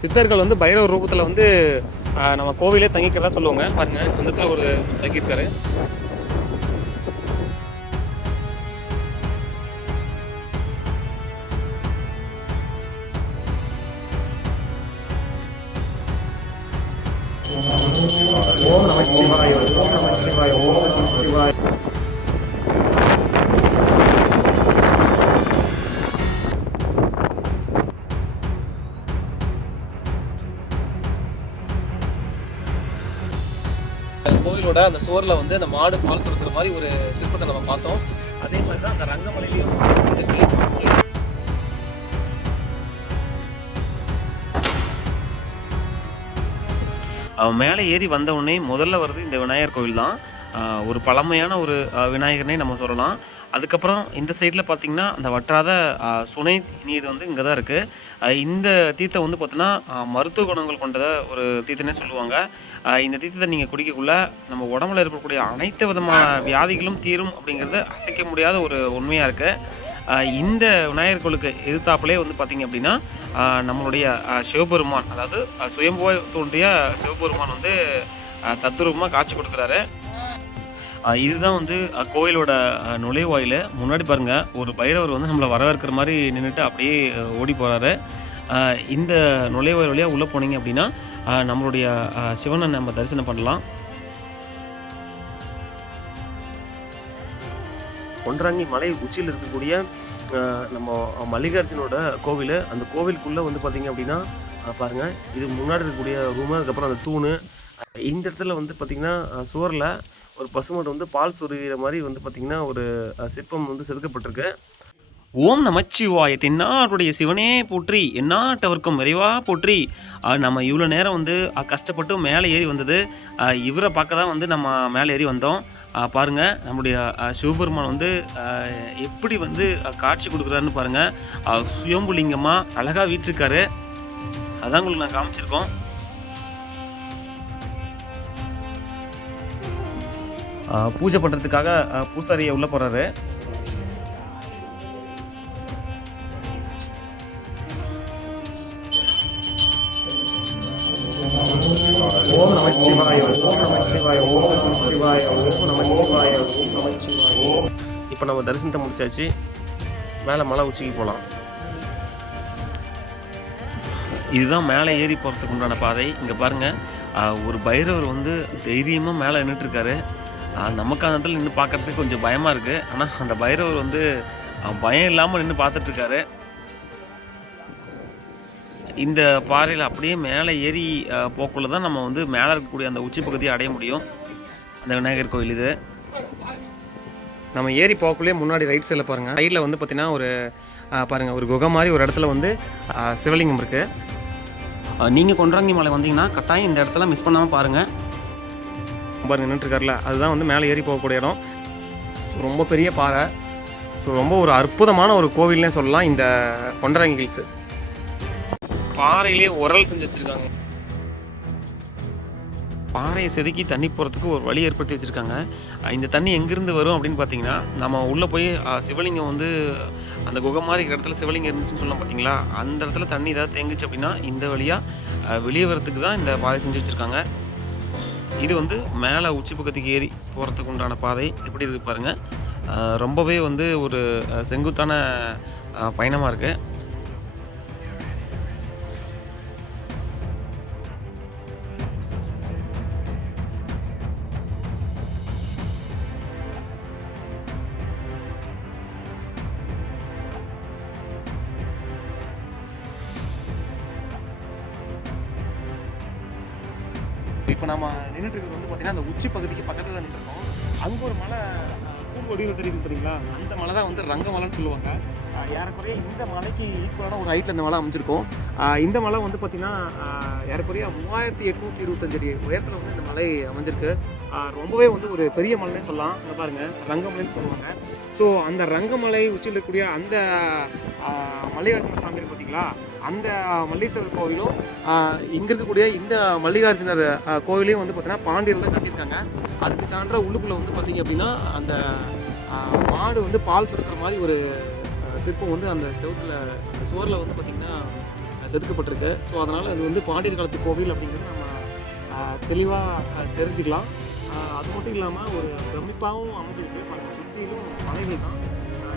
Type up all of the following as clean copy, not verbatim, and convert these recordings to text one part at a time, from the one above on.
சித்தர்கள் வந்து பைரவர் ரூபத்தில் வந்து நம்ம கோவிலே தங்கிக்கிறதா சொல்லுவாங்க. பாருங்கள், இந்த இடத்துல ஒரு தங்கியிருக்காரு. ஓம் நமச்சிவாய, ஓம் நமச்சிவாய, ஓம் நமச்சிவாய. கோயிலோட அந்த சுவரில் வந்து அந்த மாடு பால் சுரக்கிற மாதிரி ஒரு சிற்பத்தை நம்ம பார்த்தோம். அதே மாதிரி தான் அந்த ரங்கமலையிலையும் மேலே ஏறி வந்தவுடனே முதல்ல வருது இந்த விநாயகர் கோவில் தான். ஒரு பழமையான ஒரு விநாயகர்னே நம்ம சொல்லலாம். அதுக்கப்புறம் இந்த சைடில் பார்த்திங்கன்னா அந்த வற்றாத சுனை நீர் வந்து இங்கே தான் இருக்குது. இந்த தீர்த்தம் வந்து பார்த்தோன்னா மருத்துவ குணங்கள் கொண்டத ஒரு தீர்த்தனே சொல்லுவாங்க. இந்த தீர்த்தத்தை நீங்கள் குடிக்கக்குள்ள நம்ம உடம்புல இருக்கக்கூடிய அனைத்து விதமான வியாதிகளும் தீரும் அப்படிங்கிறது அசைக்க முடியாத ஒரு உண்மையாக இருக்குது. இந்த விநாயகர் கோவிலுக்கு எதிர்த்தாப்புலே வந்து பார்த்திங்க அப்படின்னா நம்மளுடைய சிவபெருமான், அதாவது சுயம்புவாய் தோன்றிய சிவபெருமான் வந்து தத்துரூபமாக காட்சி கொடுக்குறாரு. இதுதான் வந்து கோயிலோட நுழைவாயில். முன்னாடி பாருங்கள், ஒரு பைரவர் வந்து நம்மளை வரவேற்கிற மாதிரி நின்றுட்டு அப்படியே ஓடி போகிறாரு. இந்த நுழைவாயில் வழியாக உள்ளே போனீங்க அப்படின்னா நம்மளுடைய சிவனை நம்ம தரிசனம் பண்ணலாம். ஒன்றாங்கி மலை உச்சியில் இருக்கக்கூடிய நம்ம மல்லிகார்ஜுனோட கோவில். அந்த கோவிலுக்குள்ளே வந்து பார்த்திங்க அப்படின்னா பாருங்கள், இது முன்னாடி இருக்கக்கூடிய ரூமு, அதுக்கப்புறம் அந்த தூணு. இந்த இடத்துல வந்து பார்த்திங்கன்னா சுவரில் ஒரு பசுமாடு வந்து பால் சொருகிற மாதிரி வந்து பார்த்திங்கன்னா ஒரு சிற்பம் வந்து செதுக்கப்பட்டிருக்கு. ஓம் நமச்சிவாய, தென்னாருடைய சிவனே போற்றி, எந்நாட்டவர்க்கும் விரைவா போற்றி. நம்ம இவ்வளோ நேரம் வந்து கஷ்டப்பட்டு மேலே ஏறி வந்தது இவரை பார்க்க தான் வந்து நம்ம மேலே ஏறி வந்தோம். பாருங்கள், நம்முடைய சிவபெருமான் வந்து எப்படி வந்து காட்சி கொடுக்குறாருன்னு பாருங்கள். சுயம்புலிங்கமாக அழகாக வீற்றிருக்காரு. அதான் உங்களுக்கு நான் காமிச்சிருக்கோம். பூஜை பண்ணுறதுக்காக பூசாரியை உள்ளே போகிறாரு. ஓம் நமச்சிவாய, ஓம் நமச்சிவாய, ஓம் நமச்சிவாய, ஓம் நமச்சிவாய, ஓம் நமச்சிவாய. இப்போ நம்ம தரிசனத்தை முடிச்சாச்சு. மேலே மலை உச்சிக்கு போகலாம். இதுதான் மேலே ஏறி போகிறதுக்கு உண்டான பாதை. இங்கே பாருங்கள், ஒரு பைரவர் வந்து தைரியமாக மேலே நின்றுட்டுருக்காரு. நமக்கு அந்த இடத்துல நின்று பார்க்குறதுக்கு கொஞ்சம் பயமாக இருக்குது. ஆனால் அந்த பைரவர் வந்து பயம் இல்லாமல் நின்று பார்த்துட்ருக்காரு. இந்த பாறையில் அப்படியே மேலே ஏறி போக்குள்ள தான் நம்ம வந்து மேலே இருக்கக்கூடிய அந்த உச்சி பகுதியை அடைய முடியும். அந்த விநாயகர் கோயில் இது. நம்ம ஏறி போக்குள்ளே முன்னாடி ரைட் சைடில் பாருங்கள், சைடில் வந்து பார்த்திங்கன்னா ஒரு பாருங்கள், ஒரு குகை மாதிரி ஒரு இடத்துல வந்து சிவலிங்கம் இருக்குது. நீங்கள் கொன்றாங்கி மலை வந்தீங்கன்னா கட்டாயம் இந்த இடத்துல மிஸ் பண்ணாமல் பாருங்கள். பாருங்கள், நின்றுட்டுருக்காருல, அதுதான் வந்து மேலே ஏறி போகக்கூடிய இடம். ரொம்ப பெரிய பாறை. ஸோ ரொம்ப ஒரு அற்புதமான ஒரு கோவில்னே சொல்லலாம் இந்த கொண்டராங்கி ஹில்ஸு. பாறையிலே உரல் செஞ்சு வச்சுருக்காங்க. பாறையை செதுக்கி தண்ணி போகிறதுக்கு ஒரு வழி ஏற்படுத்தி வச்சுருக்காங்க. இந்த தண்ணி எங்கேருந்து வரும் அப்படின்னு பார்த்தீங்கன்னா, நம்ம உள்ளே போய் சிவலிங்கம் வந்து அந்த குகை மாதிரி இருக்கிற இடத்துல சிவலிங்கம் இருந்துச்சுன்னு சொல்லலாம் பார்த்தீங்களா, அந்த இடத்துல தண்ணி ஏதாவது தேங்கிச்சு அப்படின்னா இந்த வழியாக வெளியே வரத்துக்கு தான் இந்த பாதை செஞ்சு வச்சுருக்காங்க. இது வந்து மேலே உச்சி பக்கத்துக்கு ஏறி போகிறதுக்கு உண்டான பாதை. எப்படி இருக்குது பாருங்கள். ரொம்பவே வந்து ஒரு செங்குத்தான பயணமாக இருக்குது. இப்போ நம்ம நின்றுட்டு இருக்கிறது வந்து பார்த்தீங்கன்னா அந்த உச்சி பகுதிக்கு பக்கத்தில் தான் நின்றுருக்கோம். அங்கே ஒரு மலை பூ வடிவில் தெரியுது பார்த்தீங்களா, அந்த மலை தான் வந்து ரங்கமலைன்னு சொல்லுவாங்க. ஏறக்குறைய இந்த மலைக்கு ஈக்குவலான ஒரு ஹைட்டில் இந்த மலை அமைஞ்சிருக்கும். இந்த மலை வந்து பார்த்திங்கன்னா ஏறக்குறைய 3825 அடி உயரத்தில் வந்து இந்த மலை அமைஞ்சிருக்கு. ரொம்பவே வந்து ஒரு பெரிய மலைன்னே சொல்லலாம். அங்கே பாருங்கள், ரங்கமலைன்னு சொல்லுவாங்க. ஸோ அந்த ரங்கமலை உச்சியில் இருக்கக்கூடிய அந்த மல்லிகார்ஜுன சாமி பார்த்தீங்களா, அந்த மல்லீஸ்வரர் கோவிலும் இங்கே இருக்கக்கூடிய இந்த மல்லிகார்ஜுனர் கோவிலையும் வந்து பார்த்திங்கன்னா பாண்டியர் தான் கட்டியிருக்காங்க. அதுக்கு சான்ற உள்ளுக்குள்ளே வந்து பார்த்திங்க அப்படின்னா அந்த மாடு வந்து பால் சுரக்கிற மாதிரி ஒரு சிற்பம் வந்து அந்த செவத்தில் அந்த சுவரில் வந்து பார்த்திங்கன்னா செதுக்கப்பட்டிருக்கு. ஸோ அதனால் அது வந்து பாண்டியர் காலத்து கோவில் அப்படிங்கிறது நம்ம தெளிவாக தெரிஞ்சுக்கலாம். அது மட்டும் இல்லாமல் ஒரு பிரமிப்பாகவும் அமைஞ்சிருக்கு. பாருங்கள், சுற்றிலும் மலைகள் தான்.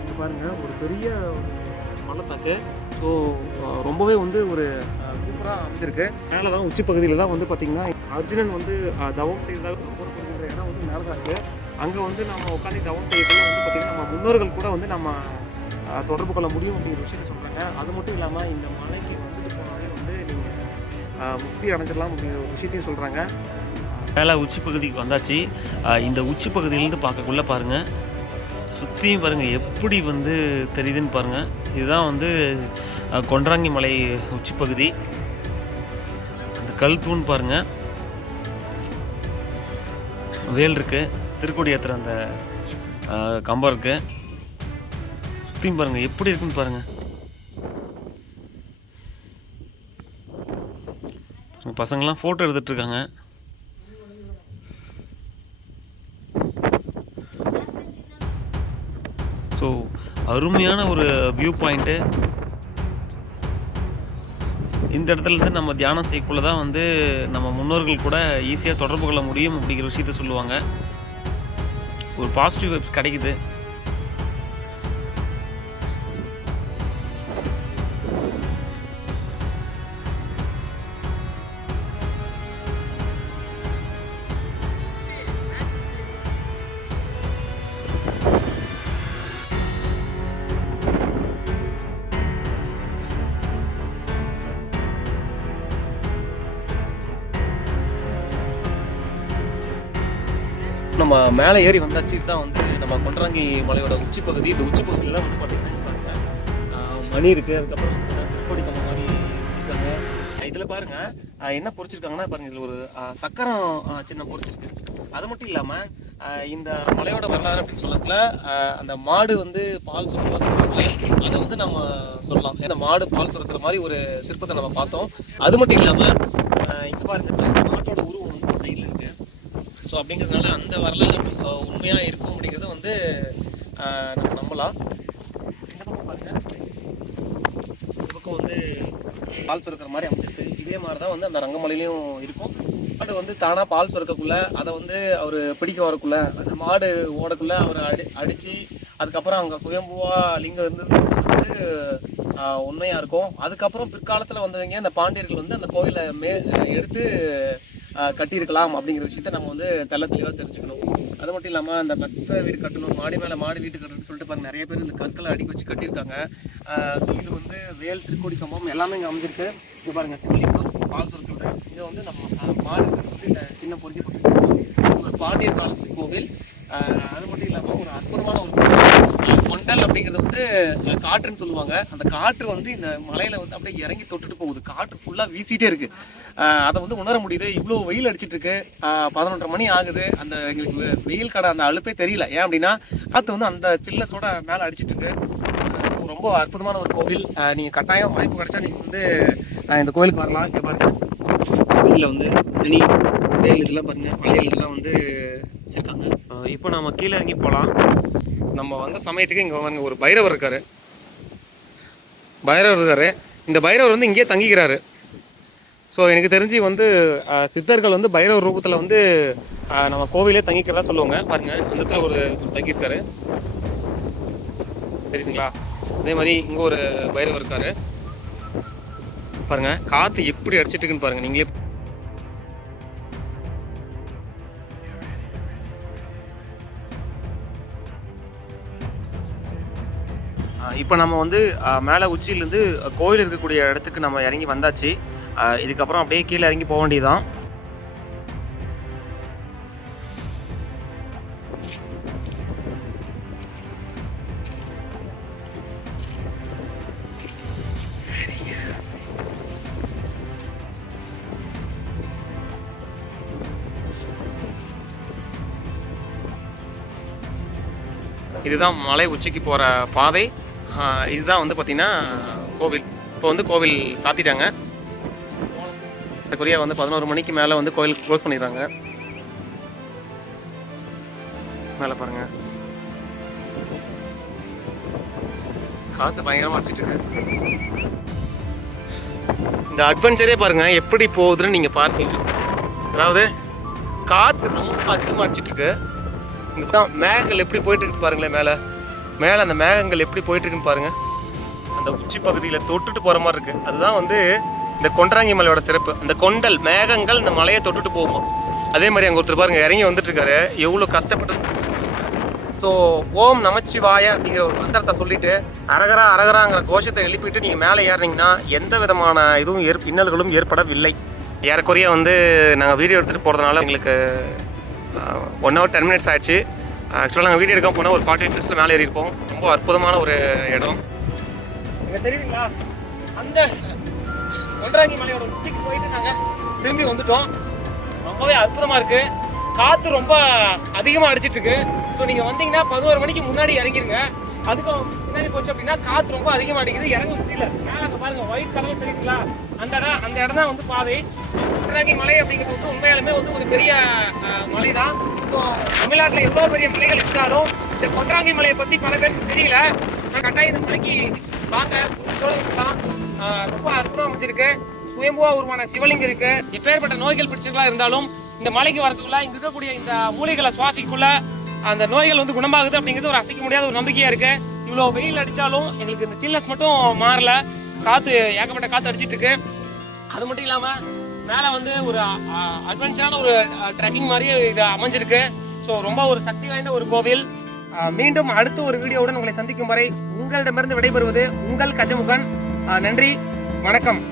இங்கே பாருங்கள், ஒரு பெரிய ஒரு பள்ளத்தாக்கு. ஸோ ரொம்பவே வந்து ஒரு சூப்பராக அமைஞ்சிருக்கு. மேலே தான் உச்சி பகுதியில் தான் வந்து பார்த்திங்கன்னா அர்ஜுனன் வந்து தவம் செய்ததாக கூறப்படுகிற இடம் வந்து மேலே தான் இருக்குது. அங்கே வந்து நம்ம உட்காந்து தவம் செய்யறதுல வந்து பார்த்திங்கன்னா நம்ம முன்னோர்கள் கூட வந்து நம்ம தொடர்பு கொள்ள முடியும் அப்படிங்கிற விஷயத்த சொல்கிறாங்க. அது மட்டும் இல்லாமல் இந்த மலைக்கு வந்துட்டு போனாலே வந்து நீங்கள் முக்தி அடைஞ்சிடலாம் அப்படிங்கிற ஒரு விஷயத்தையும் சொல்கிறாங்க. மேலே உச்சி பகுதிக்கு வந்தாச்சு. இந்த உச்சி பகுதியிலேருந்து பார்க்கக்குள்ளே பாருங்கள், சுற்றியும் பாருங்கள் எப்படி வந்து தெரியுதுன்னு பாருங்கள். இதுதான் வந்து கொன்றாங்கி மலை உச்சி பகுதி. அந்த கல் தூண் பாருங்கள், வேல் இருக்குது, திருக்கோடி ஏற்றுற அந்த கம்பம் இருக்குது. சுற்றியும் பாருங்கள் எப்படி இருக்குன்னு பாருங்கள். பசங்கள்லாம் ஃபோட்டோ எடுத்துகிட்ருக்காங்க. ஸோ அருமையான ஒரு வியூ பாயிண்ட்டு. இந்த இடத்துலேருந்து நம்ம தியானம் செய்யக்குள்ள தான் வந்து நம்ம முன்னோர்கள் கூட ஈஸியாக தொடர்பு கொள்ள முடியும் அப்படிங்கிற விஷயத்த சொல்லுவாங்க. ஒரு பாசிட்டிவ் வைப்ஸ் கிடைக்குது. நம்ம மேலே ஏறி வந்தாச்சு. இதுதான் வந்து நம்ம கொன்றாங்கி மலையோட உச்சி பகுதி. இந்த உச்சி பகுதியில் தான் வந்து பார்த்தீங்கன்னா மணி இருக்குது. அதுக்கப்புறம் திருக்கோடி கம்பம் மாதிரி வச்சுருக்காங்க. இதில் பாருங்கள் என்ன பொறிச்சிருக்காங்கன்னா பாருங்கள், இதில் ஒரு சக்கரம் சின்னம் பொறிச்சிருக்கு. அது மட்டும் இல்லாமல் இந்த மலையோட வரலாறு அப்படின்னு சொல்லக்குள்ள அந்த மாடு வந்து பால் சுரக்கிறதா சொல்லுவாங்க. அதை வந்து நம்ம சொல்லலாம். ஏன்னா மாடு பால் சுரக்கிற மாதிரி ஒரு சிற்பத்தை நம்ம பார்த்தோம். அது மட்டும் இல்லாமல் இங்கே பாருங்கள், மாட்டோட உருவம் வந்து சைடில் இருக்குது. ஸோ அப்படிங்கிறதுனால அந்த வரலாறு உண்மையாக இருக்கும் அப்படிங்கிறத வந்து நம்ம நம்பலாம். இந்த பக்கம் பாருங்கள், இந்த பக்கம் வந்து பால் சுரக்கிற மாதிரி அமைச்சிருக்கு. இதே மாதிரி தான் வந்து அந்த ரங்கமலையிலையும் இருக்கும். மாடு வந்து தானாக பால் சுரக்கக்குள்ள அதை வந்து அவர் பிடிக்க வரக்குள்ள அந்த மாடு ஓடக்குள்ள அவர் அடித்து அதுக்கப்புறம் அங்கே சுயம்புவாக லிங்கம் இருந்தது வந்து உண்மையாக இருக்கும். அதுக்கப்புறம் பிற்காலத்தில் வந்தவங்க அந்த பாண்டியர்கள் வந்து அந்த கோயிலை எடுத்து கட்டியிருக்கலாம் அப்படிங்கிற விஷயத்த நம்ம வந்து தெளிவாக தெரிஞ்சுக்கணும். அது மட்டும் இல்லாமல் அந்த மெத்த வீடு கட்டணும், மாடி மேலே மாடி வீட்டு கட்டணும்னு சொல்லிட்டு பாருங்கள், நிறைய பேர் இந்த கற்களை அடிக்க வச்சு கட்டியிருக்காங்க. ஸோ இது வந்து வேல், திருக்கோடி கம்பம் எல்லாமே இங்கே அமைஞ்சிருக்கு. இங்கே பாருங்கள், சிவலிங்கம், பால் சுரக்கிறது. இங்கே வந்து நம்ம மாடு வந்து இந்த சின்ன பொருத்தி போட்டு ஒரு பாண்டியர் காலத்து கோவில். அது மட்டும் இல்லாமல் ஒரு அற்புதமான ஒரு கொண்டல் அப்படிங்கிறது வந்து காற்றுன்னு சொல்லுவாங்க. அந்த காற்று வந்து இந்த மலையில் வந்து அப்படியே இறங்கி தொட்டுட்டு போகுது. காற்று ஃபுல்லாக வீசிட்டே இருக்குது. அதை வந்து உணர முடியுது. இவ்வளோ வெயில் அடிச்சிட்டு இருக்கு. 11:30 மணி ஆகுது. அந்த எங்களுக்கு வெயில் கடை அந்த அழுப்பே தெரியல. ஏன் அப்படின்னா காற்று வந்து அந்த சில்லஸோட மேலே அடிச்சிட்டு இருக்கு. ரொம்ப அற்புதமான ஒரு கோவில். நீங்கள் கட்டாயம் வாய்ப்பு கிடைச்சா நீங்கள் வந்து இந்த கோவிலுக்கு வரலாம். இங்கே பாருங்கள், கோவிலில் வந்து தனி வேல் இதெல்லாம் பாருங்கள், மலைகள் இதெல்லாம் வந்து வச்சுருக்காங்க. இப்போ நம்ம கீழே இறங்கி போகலாம். நம்ம வந்த சமயத்துக்கு இங்கே வந்து ஒரு பைரவர் இருக்கார். இந்த பைரவர் வந்து இங்கேயே தங்கிக்கிறாரு. ஸோ எனக்கு தெரிஞ்சு வந்து சித்தர்கள் வந்து பைரவர் ரூபத்தில் வந்து நம்ம கோவிலே தங்கிக்கிறதா சொல்லுவாங்க. பாருங்கள், இந்த இடத்துல ஒரு தங்கியிருக்காரு, தெரியுதுங்களா? அதே மாதிரி இங்கே ஒரு பைரவர் இருக்கார். பாருங்கள், காற்று எப்படி அடிச்சிட்டு இருக்குன்னு பாருங்கள் நீங்களே. இப்போ நம்ம வந்து மேலே உச்சியிலேருந்து கோயில் இருக்கக்கூடிய இடத்துக்கு நம்ம இறங்கி வந்தாச்சு. இதுக்கப்புறம் அப்படியே கீழே இறங்கி போக வேண்டியதுதான். இதுதான் மலை உச்சிக்கு போகிற பாதை. இதுதான் வந்து பார்த்திங்கன்னா கோவில். இப்போ வந்து கோவில் சாத்திட்டாங்க. அதுக்குரிய வந்து 11 மணிக்கு மேலே வந்து கோவில் க்ளோஸ் பண்ணிடுறாங்க. மேலே பாருங்கள், காற்று பயங்கரமாக அடிச்சிட்டு இருக்கு. இந்த அட்வென்ச்சரே பாருங்க எப்படி போகுதுன்னு நீங்க பார்ப்பீங்க. அதாவது காற்று ரொம்ப அதிகமாக அடிச்சிட்டு இருக்கு. இங்கே தான் மேகங்கள் எப்படி போயிட்டு இருக்கு பாருங்களேன். மேலே அந்த மேகங்கள் எப்படி போயிட்டு இருக்குன்னு பாருங்க. அந்த உச்சி பகுதியில் தொட்டுட்டு போகிற மாதிரி இருக்கு. அதுதான் வந்து இந்த கொண்டராங்கி மலையோட சிறப்பு. அந்த கொண்டல் மேகங்கள் இந்த மலையை தொட்டுட்டு போகுமா. அதே மாதிரி அங்கே ஒருத்தர் பாருங்க இறங்கி வந்துட்டு இருக்காரு. எவ்வளோ கஷ்டப்பட்டு. ஸோ ஓம் நமச்சிவாய அப்படிங்கிற ஒரு மந்திரத்தை சொல்லிட்டு அரகரா அரகராங்கிற கோஷத்தை எழுப்பிட்டு நீங்கள் மேலே ஏறினீங்கன்னா எந்த விதமான இதுவும் இன்னல்களும் ஏற்படவில்லை. ஏறக்குறைய வந்து நாங்கள் வீடியோ எடுத்துகிட்டு போகிறதுனால எங்களுக்கு 1 hour 10 minutes ஆயிடுச்சு. ஆக்சுவலாக நாங்கள் வீடியோ எடுக்க போனால் ஒரு 45 minutes மேலே ஏறியிருப்போம். ரொம்ப அற்புதமான ஒரு இடம். எனக்கு தெரியுங்களா, அந்த கொண்டராங்கி மலையோட உச்சிக்கு போயிட்டு நாங்கள் திரும்பி வந்துட்டோம். ரொம்பவே அற்புதமாக இருக்குது. காற்று ரொம்ப அதிகமாக அடிச்சிட்டு இருக்கு. ஸோ நீங்கள் வந்தீங்கன்னா 11 மணிக்கு முன்னாடி இறங்கிருங்க. அதுக்கும் முன்னாடி போச்சு அப்படின்னா காற்று ரொம்ப அதிகமாக அடிக்குது, இறங்க முடியல. மேலே அங்கே பாருங்க ஒயிட் கலர் தெரியுங்களா, அந்த இடம் தான் வந்து பாதை. கொண்டராங்கி மலை அப்படிங்கிறது வந்து உண்மையாலுமே வந்து ஒரு பெரிய மலை தான். ஸோ தமிழ்நாட்டில் எவ்வளோ பெரிய மலைகள் இருந்தாலும் இந்த கொண்டராங்கி மலையை பற்றி பல பேருக்கு தெரியல. நான் கட்டாயம் இந்த மலைக்கு வாங்க, ரொம்ப அற்புதமாக அமைச்சிருக்கு. சுயம்புவா உருவான சிவலிங்கம் இருக்கு. எப்பேற்பட்ட நோய்கள் பிரச்சனைகளா இருந்தாலும் இந்த மலைக்கு வரதுக்குள்ள இங்க இருக்கக்கூடிய இந்த மூலிகளை சுவாசிக்குள்ள அந்த நோய்கள் வந்து குணமாகுது அப்படிங்கிறது ஒரு அசைக்க முடியாத ஒரு நம்பிக்கையா இருக்கு. இவ்வளவு வெயில் அடிச்சாலும் எங்களுக்கு இந்த சில்னஸ் மட்டும் மாறல. காத்து ஏகப்பட்ட காத்து அடிச்சிட்டு இருக்கு. அது மட்டும் இல்லாம மேல வந்து ஒரு அட்வென்ச்சரான ஒரு ட்ரெக்கிங் மாதிரி இது அமைஞ்சிருக்கு. ஸோ ரொம்ப ஒரு சக்தி வாய்ந்த ஒரு கோவில். மீண்டும் அடுத்த ஒரு வீடியோவுடன் உங்களை சந்திக்கும் வரை உங்களிடமிருந்து விடைபெறுவது உங்கள் கஜமுகன். நன்றி, வணக்கம்.